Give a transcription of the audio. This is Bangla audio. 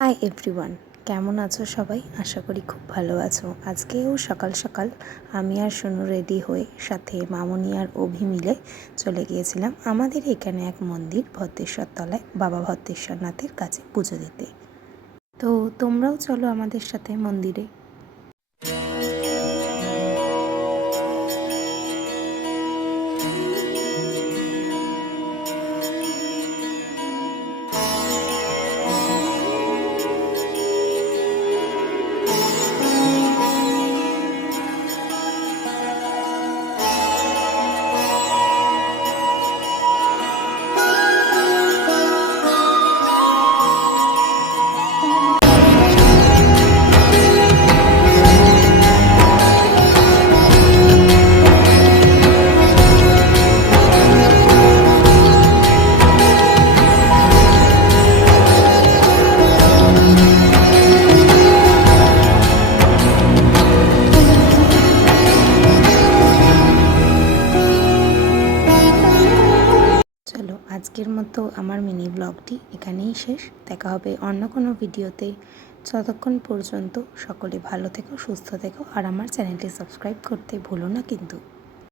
হাই এভরিওয়ান কেমন আছো সবাই? আশা করি খুব ভালো আছো। আজকেও সকাল সকাল আমি আর সোনু রেডি হয়ে সাথে মামনি আর অভি মিলে চলে গিয়েছিলাম আমাদের এখানে এক মন্দির ভদ্রেশ্বর তলায় বাবা ভদ্রেশ্বরনাথের কাছে পুজো দিতে। তো তোমরাও চলো আমাদের সাথে মন্দিরে। চলো আজকের মতো আমার মিনি ব্লগটি এখানেই শেষ। দেখা হবে অন্য কোনো ভিডিওতে। যতক্ষণ পর্যন্ত সকলে ভালো থেকো, সুস্থ থেকো আর আমার চ্যানেলটি সাবস্ক্রাইব করতে ভুলো না কিন্তু।